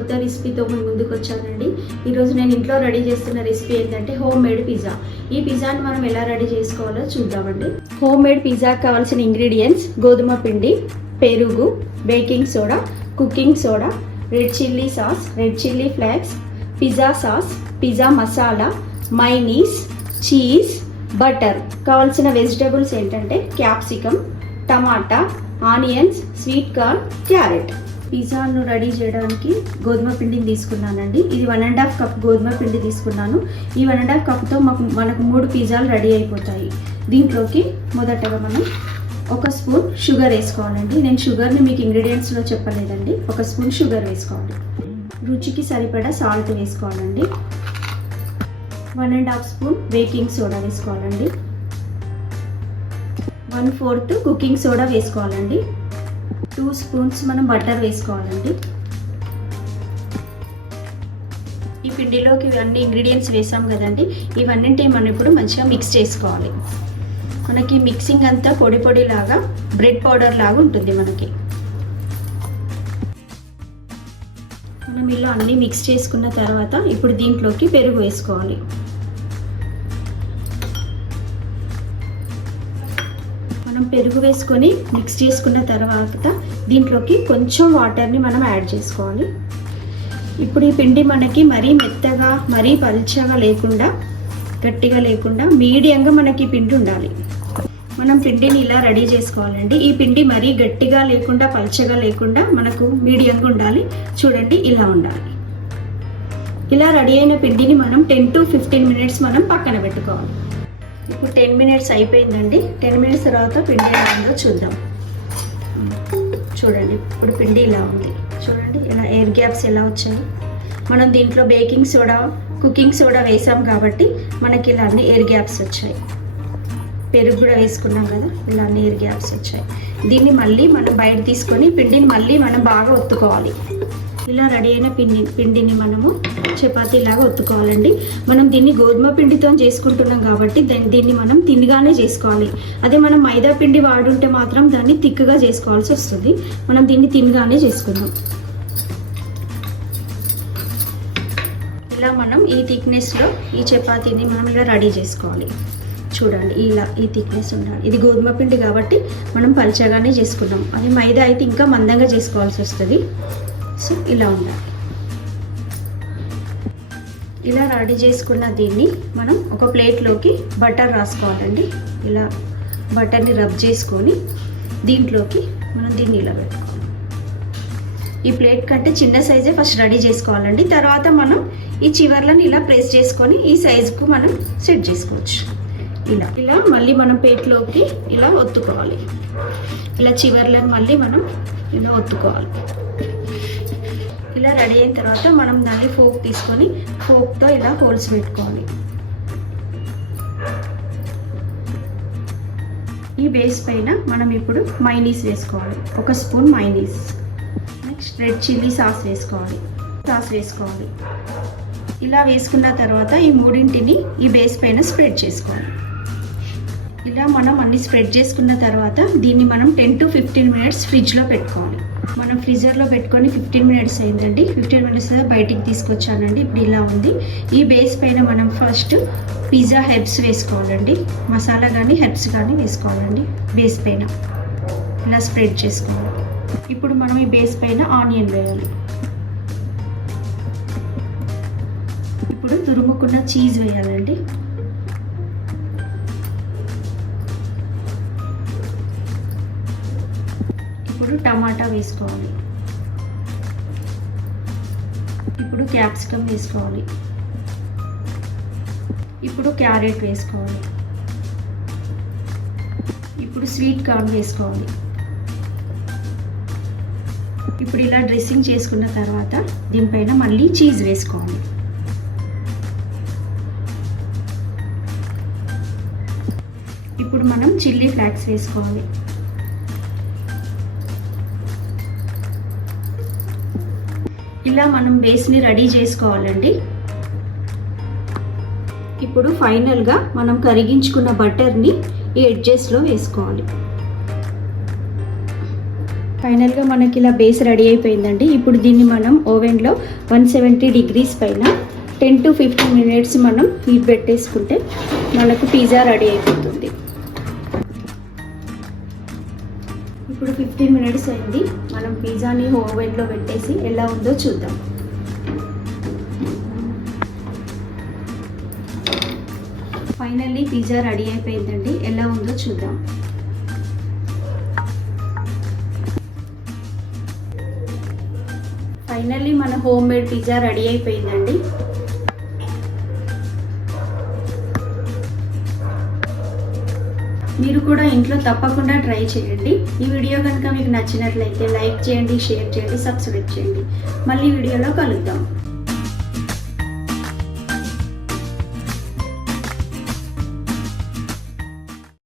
కొత్త రెసిపీతో మీ ముందుకు వచ్చానండి. ఈరోజు నేను ఇంట్లో రెడీ చేస్తున్న రెసిపీ ఏంటంటే హోమ్ మేడ్ పిజ్జా. ఈ పిజ్జాని మనం ఎలా రెడీ చేసుకోవాలో చూద్దామండి. హోమ్ మేడ్ పిజ్జాకి కావాల్సిన ఇంగ్రీడియంట్స్: గోధుమ పిండి, పెరుగు, baking soda, cooking soda, red chilli sauce, red chilli flakes, pizza sauce, pizza masala, mayonnaise, cheese, butter. కావాల్సిన వెజిటేబుల్స్ ఏంటంటే capsicum, tomato, onions, sweet corn, carrot. పిజ్జాను రెడీ చేయడానికి గోధుమ పిండిని తీసుకున్నానండి. ఇది 1.5 కప్ గోధుమ పిండి తీసుకున్నాను. ఈ 1.5 కప్తో మనకు 3 పిజ్జాలు రెడీ అయిపోతాయి. దీంట్లోకి మొదటగా మనం 1 స్పూన్ షుగర్ వేసుకోవాలండి. నేను షుగర్ని మీకు ఇంగ్రీడియంట్స్లో చెప్పలేదండి. 1 స్పూన్ షుగర్ వేసుకోవాలి. రుచికి సరిపడా సాల్ట్ వేసుకోవాలండి. 1.5 స్పూన్ బేకింగ్ సోడా వేసుకోవాలండి. 1/4 కుకింగ్ సోడా వేసుకోవాలండి. 2 స్పూన్స్ మనం బటర్ వేసుకోవాలండి. ఈ పిండిలోకి అన్ని ఇంగ్రీడియంట్స్ వేసాం కదండి, ఇవన్నింటినీ మనం ఇప్పుడు మంచిగా మిక్స్ చేసుకోవాలి. మనకి మిక్సింగ్ అంతా పొడి పొడిలాగా బ్రెడ్ పౌడర్ లాగా ఉంటుంది. మనం ఇలా అన్నీ మిక్స్ చేసుకున్న తర్వాత ఇప్పుడు దీంట్లోకి పెరుగు వేసుకోవాలి. పెరుగు వేసుకొని మిక్స్ చేసుకున్న తర్వాత దీంట్లోకి కొంచెం వాటర్ని మనం యాడ్ చేసుకోవాలి. ఇప్పుడు ఈ పిండి మనకి మరీ మెత్తగా మరీ పల్చగా లేకుండా గట్టిగా లేకుండా మీడియంగా మనకి పిండి ఉండాలి. మనం పిండిని ఇలా రెడీ చేసుకోవాలండి. ఈ పిండి మరీ గట్టిగా లేకుండా పల్చగా లేకుండా మనకు మీడియంగా ఉండాలి. చూడండి, ఇలా ఉండాలి. ఇలా రెడీ అయిన పిండిని మనం 10 to 15 మినిట్స్ మనం పక్కన పెట్టుకోవాలి. ఇప్పుడు 10 మినిట్స్ అయిపోయిందండి. 10 మినిట్స్ తర్వాత పిండి ఎలా ఉందో చూద్దాం. చూడండి, ఇప్పుడు పిండి ఇలా ఉంది. చూడండి, ఇలా ఎయిర్ గ్యాప్స్ ఎలా వచ్చాయి. మనం దీంట్లో బేకింగ్ సోడా, కుకింగ్ సోడా వేసాం కాబట్టి మనకి ఇలా అన్ని ఎయిర్ గ్యాప్స్ వచ్చాయి. పెరుగు కూడా వేసుకున్నాం కదా, ఇలా అన్ని ఎయిర్ గ్యాప్స్ వచ్చాయి. దీన్ని మళ్ళీ మనం బయట తీసుకొని పిండిని మళ్ళీ మనం బాగా ఒత్తుకోవాలి. ఇలా రెడీ అయిన పిండిని మనము చపాతీలాగా ఒత్తుకోవాలండి. మనం దీన్ని గోధుమ పిండితో చేసుకుంటున్నాం కాబట్టి దీన్ని మనం తిన్నగానే చేసుకోవాలి. అదే మనం మైదా పిండి వాడుంటే మాత్రం దాన్ని తిక్కుగా చేసుకోవాల్సి వస్తుంది. మనం దీన్ని తిన్నగానే చేసుకుందాం. ఇలా మనం ఈ థిక్నెస్లో ఈ చపాతీని మనం ఇలా రెడీ చేసుకోవాలి. చూడండి, ఇలా ఈ థిక్నెస్ ఉండాలి. ఇది గోధుమ పిండి కాబట్టి మనం పల్చగానే చేసుకున్నాం. అదే మైదా అయితే ఇంకా మందంగా చేసుకోవాల్సి వస్తుంది. సో ఇలా ఉండాలి. ఇలా రెడీ చేసుకున్న దీన్ని మనం ఒక ప్లేట్లోకి బటర్ రాసుకోవాలండి. ఇలా బటర్ని రబ్ చేసుకొని దీంట్లోకి మనం దీన్ని ఇలా పెట్టుకోవాలి. ఈ ప్లేట్ కంటే చిన్న సైజే ఫస్ట్ రెడీ చేసుకోవాలండి. తర్వాత మనం ఈ చివర్లను ఇలా ప్రెస్ చేసుకొని ఈ సైజుకు మనం సెట్ చేసుకోవచ్చు. ఇలా మళ్ళీ మనం ప్లేట్లోకి ఇలా ఒత్తుకోవాలి. ఇలా చివర్లను మళ్ళీ మనం ఇలా ఒత్తుకోవాలి. ఇలా రెడీ అయిన తర్వాత మనం దాన్ని ఫోక్ తీసుకొని ఫోక్తో ఇలా హోల్స్ పెట్టుకోవాలి. ఈ బేస్ పైన మనం ఇప్పుడు మైనీస్ వేసుకోవాలి. 1 spoon mayonnaise. Next red chilli sauce వేసుకోవాలి. ఇలా వేసుకున్న తర్వాత ఈ మూడింటిని ఈ బేస్ పైన స్ప్రెడ్ చేసుకోవాలి. ఇలా మనం అన్ని స్ప్రెడ్ చేసుకున్న తర్వాత దీన్ని మనం 10 to 15 మినిట్స్ ఫ్రిడ్జ్లో పెట్టుకోవాలి. మనం ఫ్రీజర్లో పెట్టుకొని 15 మినిట్స్ అయిందండి. 15 మినిట్స్ బయటికి తీసుకొచ్చానండి. ఇప్పుడు ఇలా ఉంది. ఈ బేస్ పైన మనం ఫస్ట్ పిజ్జా హెర్బ్స్ వేసుకోవాలండి. మసాలా కానీ హెర్బ్స్ కానీ వేసుకోవాలండి. బేస్ పైన ఇలా స్ప్రెడ్ చేసుకోవాలి. ఇప్పుడు మనం ఈ బేస్ పైన ఆనియన్ వేయాలి. ఇప్పుడు తురుముకున్న చీజ్ వేయాలండి. ఇప్పుడు టమాటా వేసుకోవాలి. ఇప్పుడు క్యాప్సికమ్ వేసుకోవాలి. ఇప్పుడు క్యారెట్ వేసుకోవాలి. ఇప్పుడు స్వీట్ కార్న్ వేసుకోవాలి. ఇప్పుడు ఇలా డ్రెస్సింగ్ చేసుకున్న తర్వాత దీనిపైన మళ్ళీ చీజ్ వేసుకోవాలి. ఇప్పుడు మనం చిల్లీ ఫ్లేక్స్ వేసుకోవాలి. ఇలా మనం బేస్ని రెడీ చేసుకోవాలండి. ఇప్పుడు ఫైనల్గా మనం కరిగించుకున్న బటర్ని ఈ ఎడ్జెస్లో వేసుకోవాలి. ఫైనల్గా మనకి ఇలా బేస్ రెడీ అయిపోయిందండి. ఇప్పుడు దీన్ని మనం ఓవెన్లో 170 డిగ్రీస్ పైన 10 to 15 మినిట్స్ మనం హీట్ పెట్టేసుకుంటే మనకు పిజ్జా రెడీ అయిపోతుంది. ఇప్పుడు 15 మినిట్స్ అయింది. మనం పిజ్జాని ఓవెన్లో పెట్టేసి ఎలా ఉందో చూద్దాం. ఫైనల్లీ పిజ్జా రెడీ అయిపోయిందండి. ఎలా ఉందో చూద్దాం. ఫైనల్లీ మన హోమ్ మేడ్ పిజ్జా రెడీ అయిపోయిందండి. మీరు కూడా ఇంట్లో తప్పకుండా ట్రై చేయండి. ఈ వీడియో కనుక మీకు నచ్చినట్లయితే లైక్ చేయండి, షేర్ చేయండి, సబ్స్క్రైబ్ చేయండి. మళ్ళీ వీడియోలో కలుద్దాం.